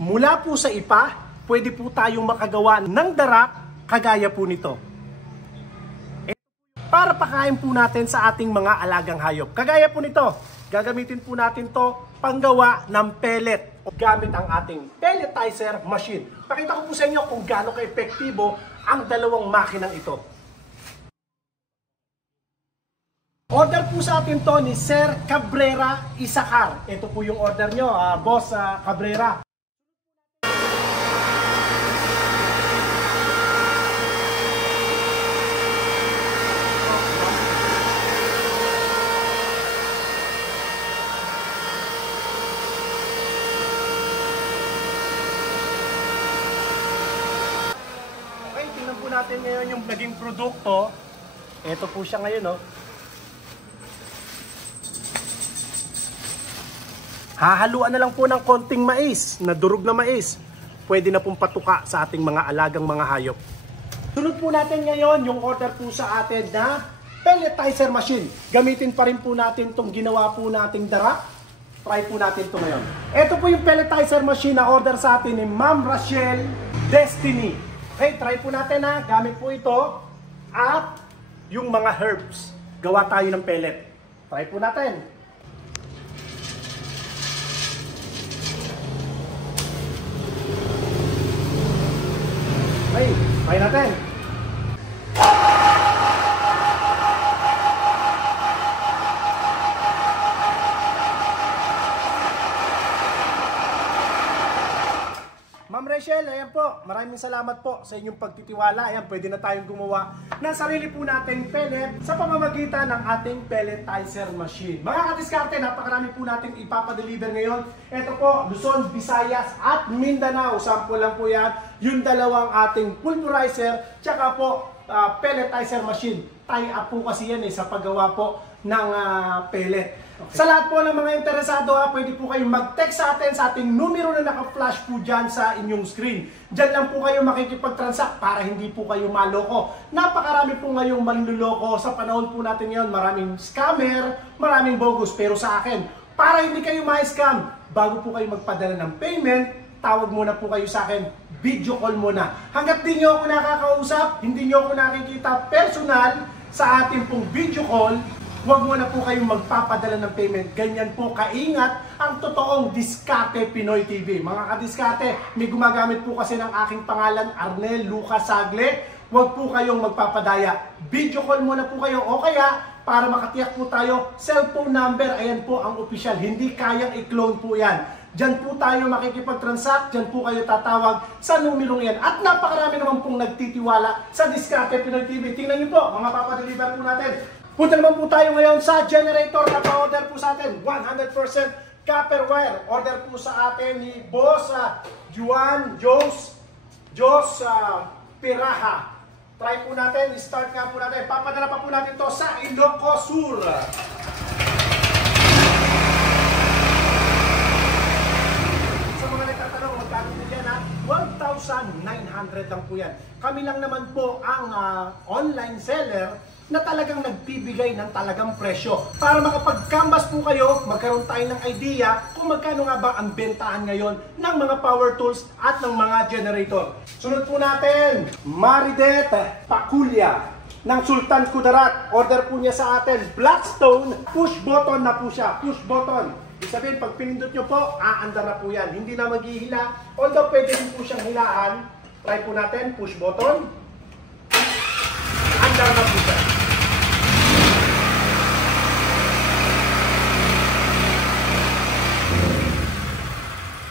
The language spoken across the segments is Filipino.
Mula po sa ipa, pwede po tayong makagawa ng darak kagaya po nito. Para pakain po natin sa ating mga alagang hayop. Kagaya po nito, gagamitin po natin to panggawa ng pellet gamit ang ating pelletizer machine. Pakita ko po sa inyo kung gaano ka-epektibo ang dalawang makinang ito. Order po sa atin to ni Sir Cabrera Isakar. Ito po yung order nyo, Boss Cabrera. Natin ngayon yung naging produkto. Ito po siya ngayon, no? Hahaluan na lang po ng konting mais, na durog na mais. Pwede na pong patuka sa ating mga alagang mga hayop. Sunod po natin ngayon yung order po sa atin na pelletizer machine. Gamitin pa rin po natin itong ginawa po nating darak. Try po natin ito ngayon. Ito po yung pelletizer machine na order sa atin ni Ma'am Rachel Destiny. Okay, try po natin ha. Gamit po ito at yung mga herbs. Gawa tayo ng pellet. Try po natin. Okay, try natin. Ma'am Rachel, ayan po, maraming salamat po sa inyong pagtitiwala. Ayan, pwede na tayong gumawa ng sarili po nating pellet sa pamamagitan ng ating pelletizer machine. Mga kadiskarte, napakarami po nating ipapadeliver ngayon. Ito po, Luzon, Visayas at Mindanao. Sample lang po yan. Yung dalawang ating pulverizer, tsaka po pelletizer machine. Tie-up po kasi yan sa paggawa po ng pellet. Okay. Sa lahat po ng mga interesado, pwede po kayong mag-text sa atin sa ating numero na naka-flash po dyan sa inyong screen. Dyan lang po kayo makikipag-transact para hindi po kayo maloko. Napakarami po ngayong manluloko. Sa panahon po natin ngayon, maraming scammer, maraming bogus. Pero sa akin, para hindi kayo ma-scam, bago po kayo magpadala ng payment, tawag muna po kayo sa akin, video call muna. Hanggat di nyo ako nakakausap, hindi nyo ako nakikita personal sa ating pong video call, huwag mo na po kayong magpapadala ng payment. Ganyan po kaingat ang totoong Diskarte Pinoy TV. Mga kadiskarte, may gumagamit po kasi ng aking pangalan, Arnel Lucas Sagle. Huwag po kayong magpapadaya. Video call muna po kayo o kaya para makatiyak po tayo, cellphone number, ayan po ang official. Hindi kayang i-clone po yan. Diyan po tayo makikipag-transact, diyan po kayo tatawag sa numerong yan. At napakarami naman pong nagtitiwala sa Diskarte Pinoy TV. Tingnan niyo po, mga papadeliver po natin. Punta naman po tayo ngayon sa generator na pa-order po sa atin. 100% copper wire. Order po sa atin ni Boss Juan Jos Piraha. Try po natin. Start nga po natin. Papadala pa po natin to sa Ilocos Sur. Sa mga nagtatanong, magkano po yan ha? 1,900 lang po yan. Kami lang naman po ang online seller na talagang nagbibigay ng talagang presyo. Para makapag-canvas po kayo, magkaroon tayo ng idea kung magkano nga ba ang bentahan ngayon ng mga power tools at ng mga generator. Sunod po natin, Maridet Pakulya ng Sultan Kudarat. Order po niya sa atin, Blackstone, push button na po siya, push button. Ibig sabihin, pag pinindot nyo po, aandar na po yan. Hindi na maghihila, although pwede din po siyang hilaan. Try po natin, push button. Andar na po siya.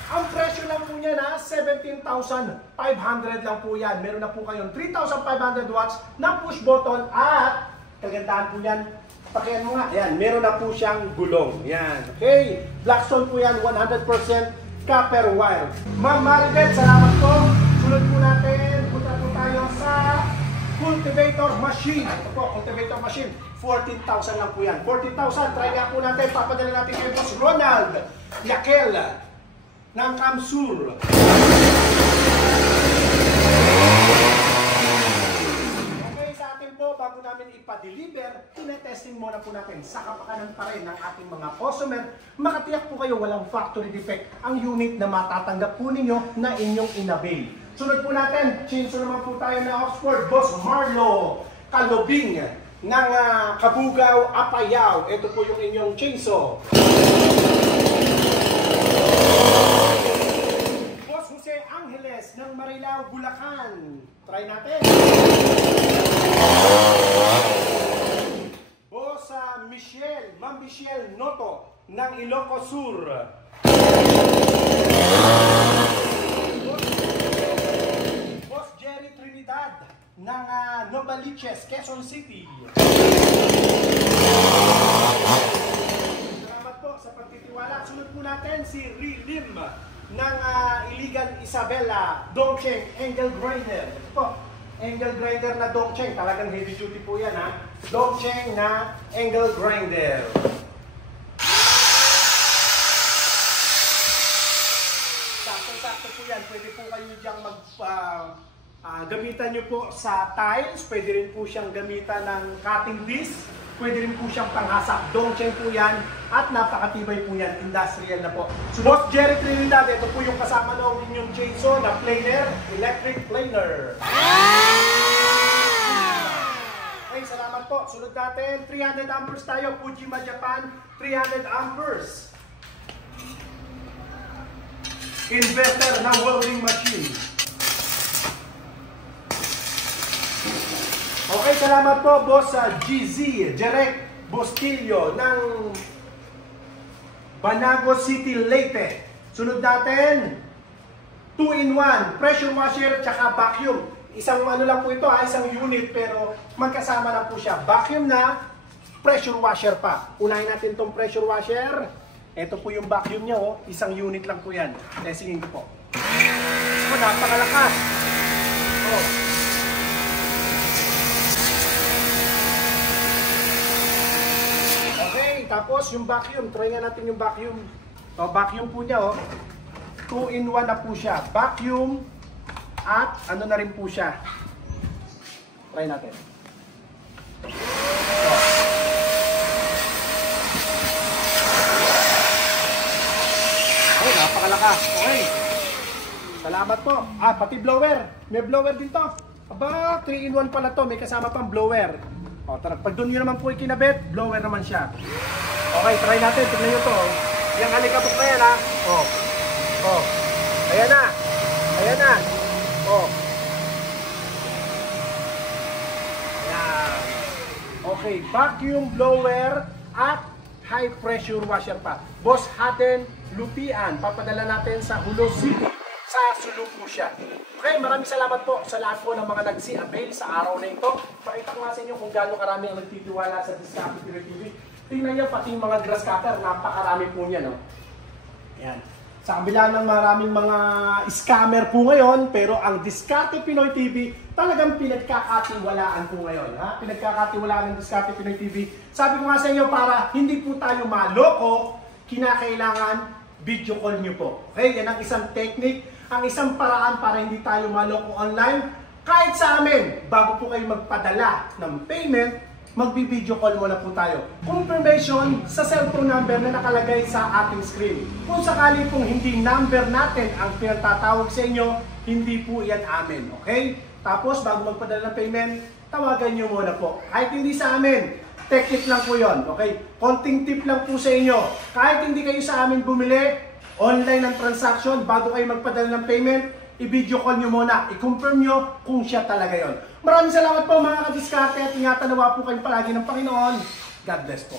Ang presyo lang po niya na 17,500 lang po yan. Meron na po kayong 3,500 watts na push button at kagandahan po yan. Pakihan mo nga. Yan, meron na po siyang gulong. Yan. Okay. Blackstone po yan. 100% copper wire. Ma'am Maridet, salamat po. Sunod po natin. Punta po tayo sa cultivator machine. Ito po, cultivator machine. 14,000 lang po yan. 14,000. Try nga po natin. Papadala natin kay Boss Ronald Yakel ng Kamsur. Okay, sa atin po, bago namin ipa-deliver, tinetesting muna po natin sa kapakanan pa rin ng ating mga customer. Makatiyak po kayo walang factory defect ang unit na matatanggap po ninyo na inyong inavail. Sunod po natin, chainsaw naman po tayo na Oxford, Boss Marlo Kalobing ng Kabugao, Apayao. Ito po yung inyong chainsaw. Boss Jose Angeles ng Marilao, Bulacan. Try natin. Boss Michelle, Ma'am Michelle Noto ng Ilocos Sur. Boss Jerry Trinidad ng Novaliches, Quezon City. Salamat po sa pagtitiwala. Sunod po natin si Rilim ng Iligan Isabela, Dongcheng Angle Grinder. Ito po, Angle Grinder na Dongcheng. Talagang heavy duty po yan ha. Dongcheng na Angle Grinder. Sakto-sakto po yan. Pwede po kayo diyang gamitan nyo po sa tiles. Pwede rin po siyang gamitan ng cutting disc. Pwede rin po siyang panghasak. Dongcheng po yan. At napakatibay po yan. Industrial na po. So, Boss Jerry Trinidad, ito po yung kasama ng inyong chainsaw na planer, electric planer. Okay, salamat po. Sunod natin, 300 amperes tayo. Fujima Japan, 300 amperes. Inverter na welding machine. Okay, salamat po, Boss GZ, Jerek Bostillo ng Banago City, Leyte. Sunod natin, 2-in-1, pressure washer tsaka vacuum. Isang ano lang po ito isang unit pero magkasama lang po siya. Vacuum na, pressure washer pa. Unahin natin itong pressure washer. Ito po yung vacuum niya, isang unit lang po yan. Testingin ko po. So, napakalakas. Tapos yung vacuum, try nga natin yung vacuum. Vacuum po niya 2-in-1 na po siya. Vacuum at ano na rin po siya. Try natin. Napakalakas. Okay. Salamat po. Pati blower. May blower din to. Aba, 3-in-1 pala to. May kasama pang blower. Tara, pag doon nyo naman po ikinabit, blower naman siya. Okay, try natin. Tignan nyo to. Yung alikabok na yan ha. Ayan na. Ayan na. Ayan. Okay, vacuum blower at high pressure washer pa. Boss Haden Lupian. Papadala natin sa Hulo City. Sa sulok po siya. Okay, maraming salamat po sa lahat po ng mga nagsi-avail sa araw na ito. Pakita ko nga sa inyo kung gaano karami ang nagtitiwala sa Discarte Pinoy TV. Tingnan niyo pati yung mga grass cutter, napakarami po niya, no? Ayan. Sa kabila ng maraming mga scammer po ngayon, pero ang Discarte Pinoy TV talagang pinagkakatiwalaan po ngayon. Ha? Pinagkakatiwalaan ng Discarte Pinoy TV. Sabi ko nga sa inyo, para hindi po tayo maloko, kinakailangan video call nyo po. Okay, yan ang isang technique, ang isang paraan para hindi tayo maloko online. Kahit sa amin, bago po kayo magpadala ng payment, magbi-video call muna po tayo. Confirmation sa cellphone number na nakalagay sa ating screen. Kung sakali pong hindi number natin ang pinagtatawag sa inyo, hindi po yan amin. Okay? Tapos, bago magpadala ng payment, tawagan nyo muna po. Kahit hindi sa amin, technique lang po yun. Okay? Konting tip lang po sa inyo. Kahit hindi kayo sa amin bumili, online ng transaction, bago kayo magpadala ng payment, i-video call nyo muna. I-confirm nyo kung siya talaga yon. Maraming salamat po mga kadiskarte at ingatan nawa po kayo palagi ng Panginoon. God bless po.